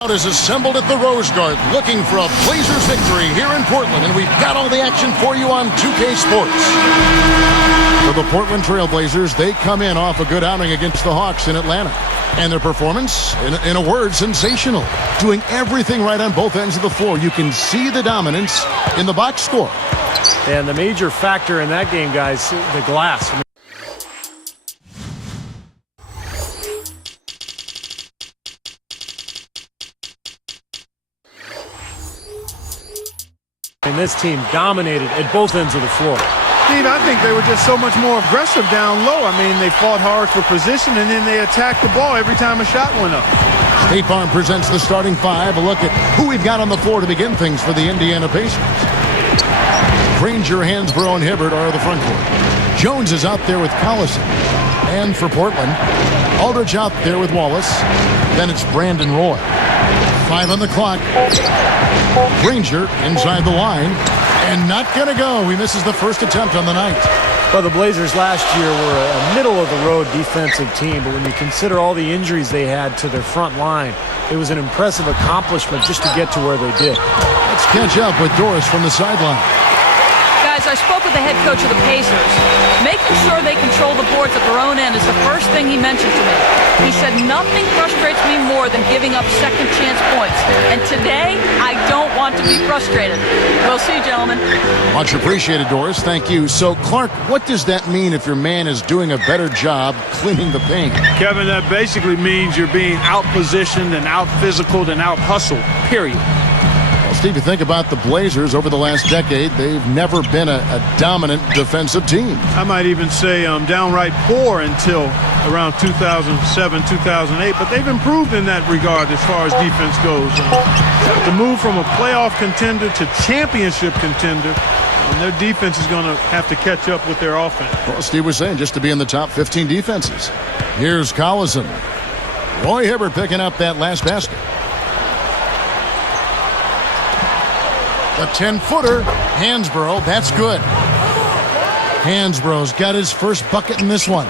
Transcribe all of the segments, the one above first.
Is assembled at the Rose Garden looking for a Blazers victory here in Portland, and we've got all the action for you on 2K Sports. For the Portland Trail Blazers, they come in off a good outing against the Hawks in Atlanta. And their performance, in a word, sensational. Doing everything right on both ends of the floor. You can see the dominance in the box score. And the major factor in that game, guys, the glass. And this team dominated at both ends of the floor. Steve, I think they were just so much more aggressive down low. I mean, they fought hard for position, and then they attacked the ball every time a shot went up. State Farm presents the starting five. A look at who we've got on the floor to begin things for the Indiana Pacers. Granger, Hansbrough, and Hibbert are the front court. Jones is out there with Collison. And for Portland, Aldridge out there with Wallace. Then it's Brandon Roy. 5 on the clock. Granger inside the line. And not going to go. He misses the first attempt on the night. Well, the Blazers last year were a middle-of-the-road defensive team, but when you consider all the injuries they had to their front line, it was an impressive accomplishment just to get to where they did. Let's catch up with Doris from the sideline. Guys, I spoke with the head coach of the Pacers. Making sure they control the boards at their own end is the first thing he mentioned to me. He said, nothing frustrates me more than giving up second chance points. And today, I don't want to be frustrated. We'll see, gentlemen. Much appreciated, Doris. Thank you. So, Clark, what does that mean if your man is doing a better job cleaning the paint? Kevin, that basically means you're being out-positioned and out-physicaled and out-hustled, period. Well, Steve, you think about the Blazers over the last decade, they've never been a dominant defensive team. I might even say downright poor until around 2007, 2008, but they've improved in that regard as far as defense goes. To move from a playoff contender to championship contender, their defense is going to have to catch up with their offense. Well, Steve was saying just to be in the top 15 defenses. Here's Collison. Roy Hibbert picking up that last basket. The 10-footer, Hansbrough, that's good. Hansbrough's got his first bucket in this one.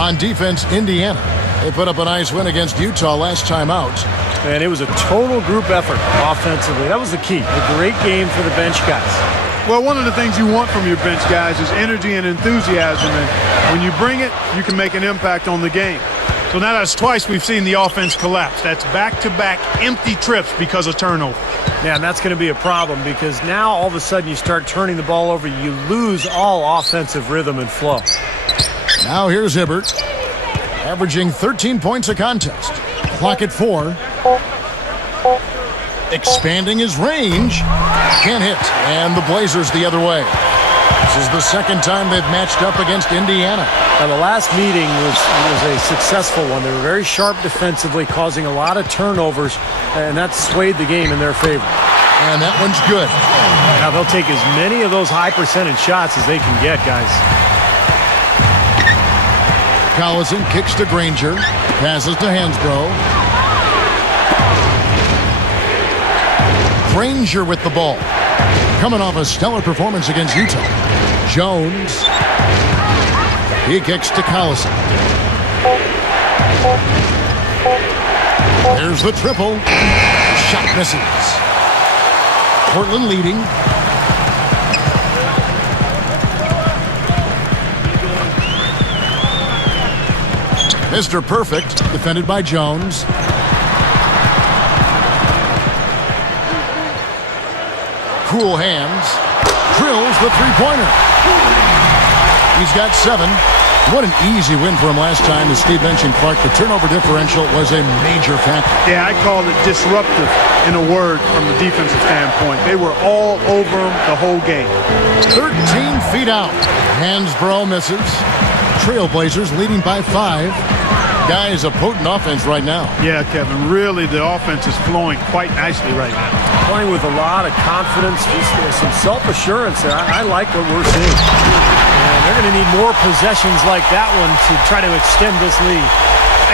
On defense, Indiana. They put up a nice win against Utah last time out. And it was a total group effort offensively. That was the key. A great game for the bench guys. Well, one of the things you want from your bench guys is energy and enthusiasm. And when you bring it, you can make an impact on the game. So now that's twice we've seen the offense collapse. That's back-to-back empty trips because of turnover. Yeah, and that's going to be a problem because now all of a sudden you start turning the ball over, you lose all offensive rhythm and flow. Now here's Hibbert, averaging 13 points a contest. Clock at 4. Expanding his range. Can't hit. And the Blazers the other way. This is the second time they've matched up against Indiana. Now, the last meeting was a successful one. They were very sharp defensively, causing a lot of turnovers, and that swayed the game in their favor. And that one's good. Now, they'll take as many of those high-percentage shots as they can get, guys. Collison kicks to Granger. Passes to Hansbrough. Granger with the ball. Coming off a stellar performance against Utah. Jones. He kicks to Collison. There's the triple. Shot misses. Portland leading. Mr. Perfect, defended by Jones. Cool hands. Drills the three-pointer. He's got 7. What an easy win for him last time. As Steve mentioned, Clark, the turnover differential was a major factor. Yeah, I call it disruptive in a word from the defensive standpoint. They were all over him the whole game. 13 feet out. Hansbrough misses. Trailblazers leading by 5. Guys, a potent offense right now. Yeah, Kevin, really the offense is flowing quite nicely right now. Playing with a lot of confidence, just some self-assurance there. I like what we're seeing. And they're going to need more possessions like that one to try to extend this lead.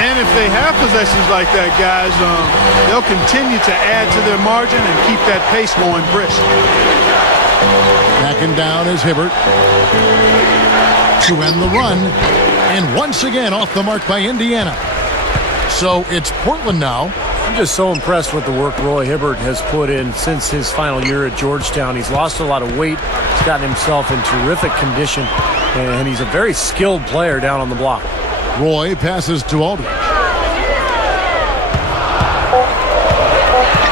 And if they have possessions like that, guys, they'll continue to add to their margin and keep that pace going brisk. Backing down is Hibbert to end the run. And once again off the mark by Indiana. So it's Portland now, I'm just so impressed with the work Roy Hibbert has put in since his final year at Georgetown. He's lost a lot of weight. He's gotten himself in terrific condition, and he's a very skilled player down on the block. Roy passes to Aldridge.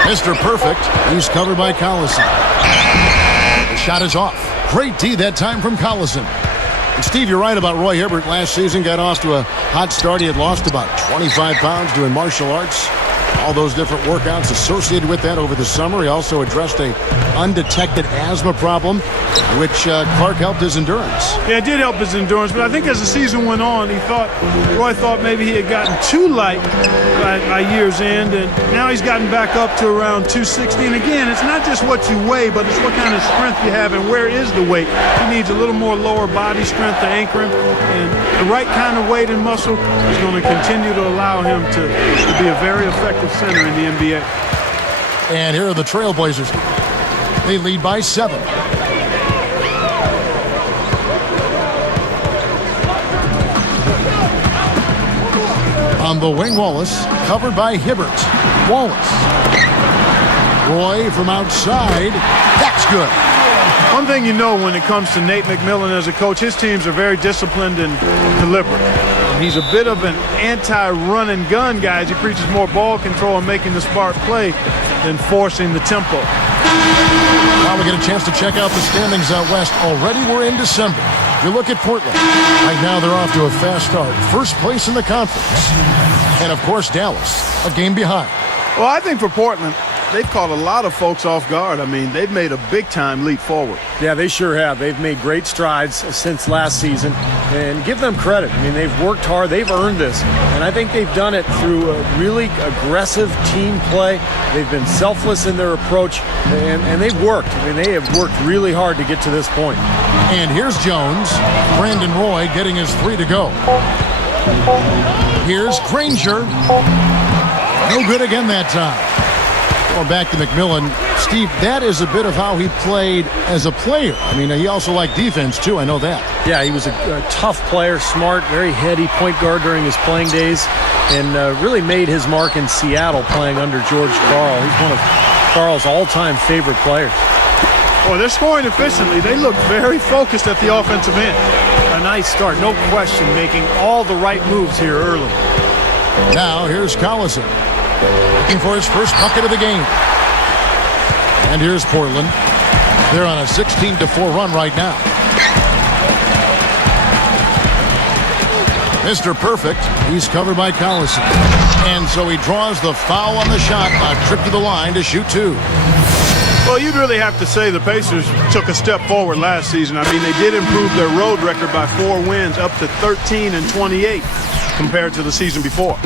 Mr. Perfect. He's covered by Collison. The shot is off. Great D that time from Collison. And Steve, you're right about Roy Hibbert. Last season got off to a hot start. He had lost about 25 pounds doing martial arts. All those different workouts associated with that over the summer. He also addressed a undetected asthma problem, which Clark helped his endurance. Yeah, it did help his endurance, but I think as the season went on, Roy thought maybe he had gotten too light by year's end, and now he's gotten back up to around 260. And again, it's not just what you weigh, but it's what kind of strength you have and where is the weight. He needs a little more lower body strength to anchor him, and the right kind of weight and muscle is going to continue to allow him to be a very effective center in the NBA. And here are the Trailblazers. They lead by 7. On the wing, Wallace, covered by Hibbert. Wallace. Roy from outside. That's good. One thing you know when it comes to Nate McMillan as a coach, his teams are very disciplined and deliberate. He's a bit of an anti-run and gun guy as he preaches more ball control and making the smart play than forcing the tempo. Now we get a chance to check out the standings out west. Already we're in December. You look at Portland. Right now they're off to a fast start. First place in the conference. And of course Dallas, a game behind. Well, I think for Portland, they've caught a lot of folks off guard. I mean, they've made a big-time leap forward. Yeah, they sure have. They've made great strides since last season, and give them credit. I mean, they've worked hard. They've earned this, and I think they've done it through a really aggressive team play. They've been selfless in their approach, and they've worked. I mean, they have worked really hard to get to this point. And here's Jones. Brandon Roy getting his 3 to go. Here's Granger. No good again that time. Going back to McMillan, Steve, that is a bit of how he played as a player. I mean, he also liked defense, too. I know that. Yeah, he was a tough player, smart, very heady point guard during his playing days, and really made his mark in Seattle playing under George Karl. He's one of Karl's all-time favorite players. Well, they're scoring efficiently. They look very focused at the offensive end. A nice start, no question, making all the right moves here early. Now, here's Collison. Looking for his first bucket of the game. And here's Portland. They're on a 16-4 run right now. Mr. Perfect, he's covered by Collison. And so he draws the foul on the shot, a trip to the line to shoot 2. Well, you'd really have to say the Pacers took a step forward last season. I mean, they did improve their road record by 4 wins up to 13-28 compared to the season before.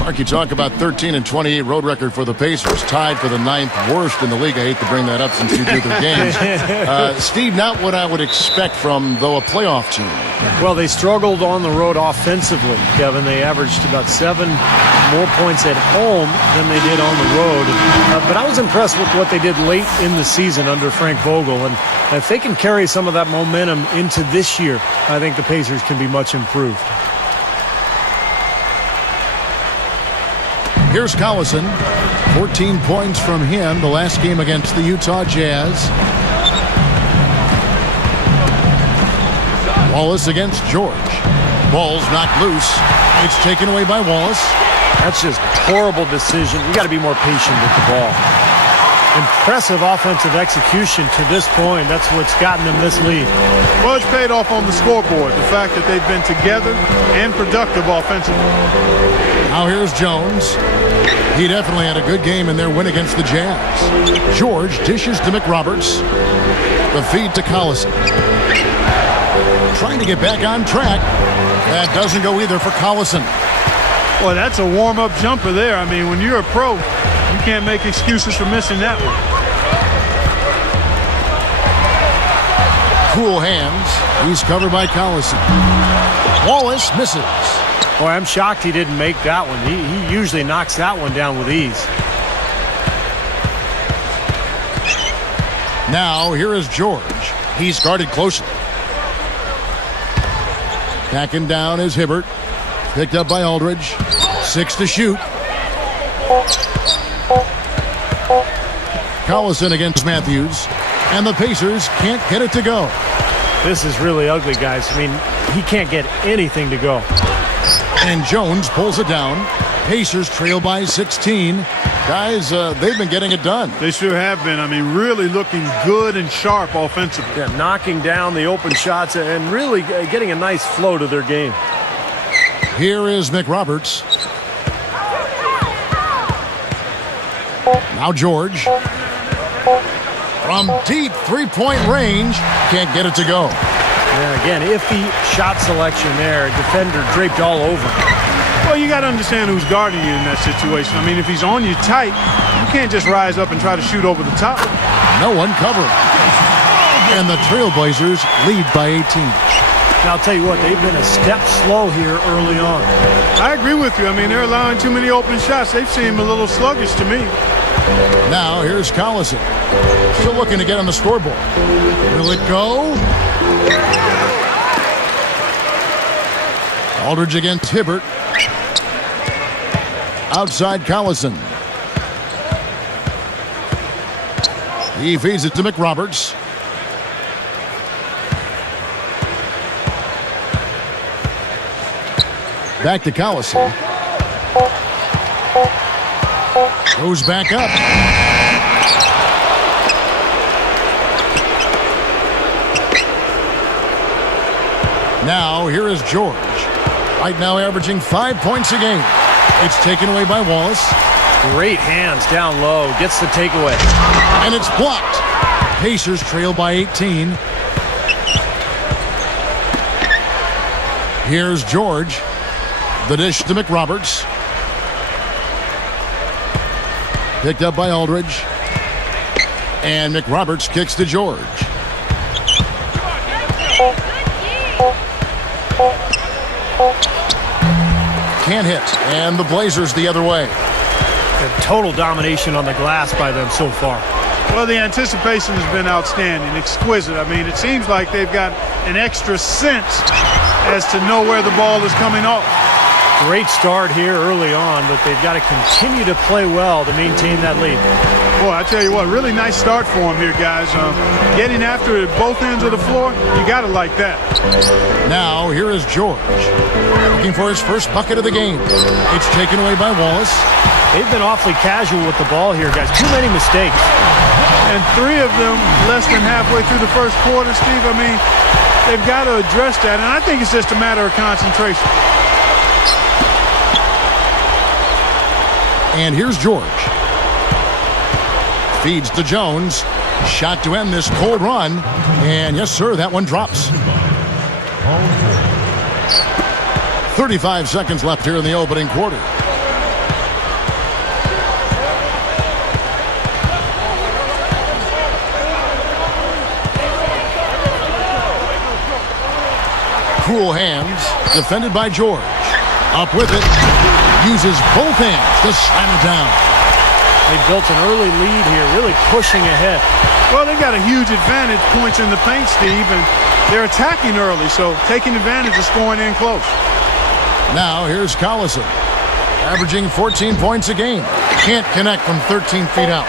Mark, you talk about 13-28 road record for the Pacers, tied for the 9th worst in the league. I hate to bring that up since you do their games. Steve, not what I would expect from, though, a playoff team. Well, they struggled on the road offensively, Kevin. They averaged about 7 more points at home than they did on the road. But I was impressed with what they did late in the season under Frank Vogel. And if they can carry some of that momentum into this year, I think the Pacers can be much improved. Here's Collison. 14 points from him the last game against the Utah Jazz. Wallace against George. Ball's knocked loose. It's taken away by Wallace. That's just horrible decision. You got to be more patient with the ball. Impressive offensive execution to this point. That's what's gotten them this lead. Well, it's paid off on the scoreboard. The fact that they've been together and productive offensively. Now here's Jones. He definitely had a good game in their win against the Jazz. George dishes to McRoberts. The feed to Collison. Trying to get back on track. That doesn't go either for Collison. Well, that's a warm-up jumper there. I mean, when you're a pro, you can't make excuses for missing that one. Cool hands. He's covered by Collison. Wallace misses. Boy, I'm shocked he didn't make that one. He usually knocks that one down with ease. Now, here is George. He's guarded closely. Backing down is Hibbert. Picked up by Aldridge. 6 to shoot. Collison against Matthews. And the Pacers can't get it to go. This is really ugly, guys. I mean, he can't get anything to go. And Jones pulls it down. Pacers trail by 16. Guys, they've been getting it done. They sure have been. I mean, really looking good and sharp offensively. Yeah, knocking down the open shots and really getting a nice flow to their game. Here is McRoberts. Now George. From deep three-point range, can't get it to go. Yeah, again, iffy shot selection there. Defender draped all over him. Well, you got to understand who's guarding you in that situation. I mean, if he's on you tight, you can't just rise up and try to shoot over the top. No one covering. And the Trailblazers lead by 18. Now, I'll tell you what, they've been a step slow here early on. I agree with you. I mean, they're allowing too many open shots. They've seemed a little sluggish to me. Now, here's Collison. Still looking to get on the scoreboard. Will it go? Aldridge against Hibbert. Outside Collison. He feeds it to McRoberts. Back to Collison. Goes back up. Now, here is George. Right now averaging 5 points a game. It's taken away by Wallace. Great hands down low. Gets the takeaway. And it's blocked. Pacers trail by 18. Here's George. The dish to McRoberts. Picked up by Aldridge. And McRoberts kicks to George. Can't hit. And the Blazers the other way. Total domination on the glass by them so far. Well, the anticipation has been outstanding, exquisite. I mean, it seems like they've got an extra sense as to know where the ball is coming off. Great start here early on, but they've got to continue to play well to maintain that lead. Boy, I tell you what, really nice start for them here, guys. Getting after it at both ends of the floor, you got to like that. Now, here is George. Looking for his first bucket of the game. It's taken away by Wallace. They've been awfully casual with the ball here, guys. Too many mistakes. And 3 of them less than halfway through the first quarter, Steve. I mean, they've got to address that, and I think it's just a matter of concentration. And here's George. Feeds to Jones. Shot to end this cold run. And yes, sir, that one drops. 35 seconds left here in the opening quarter. Cool hands. Defended by George. Up with it. Uses both hands to slam it down. They built an early lead here, really pushing ahead. Well, they got a huge advantage, points in the paint, Steve, and they're attacking early, so taking advantage of scoring in close. Now, here's Collison. Averaging 14 points a game. Can't connect from 13 feet out.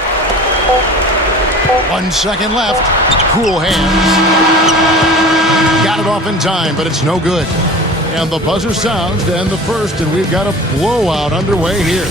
1 second left. Cool hands. Got it off in time, but it's no good. And the buzzer sounds to end the first, and we've got a blowout underway here.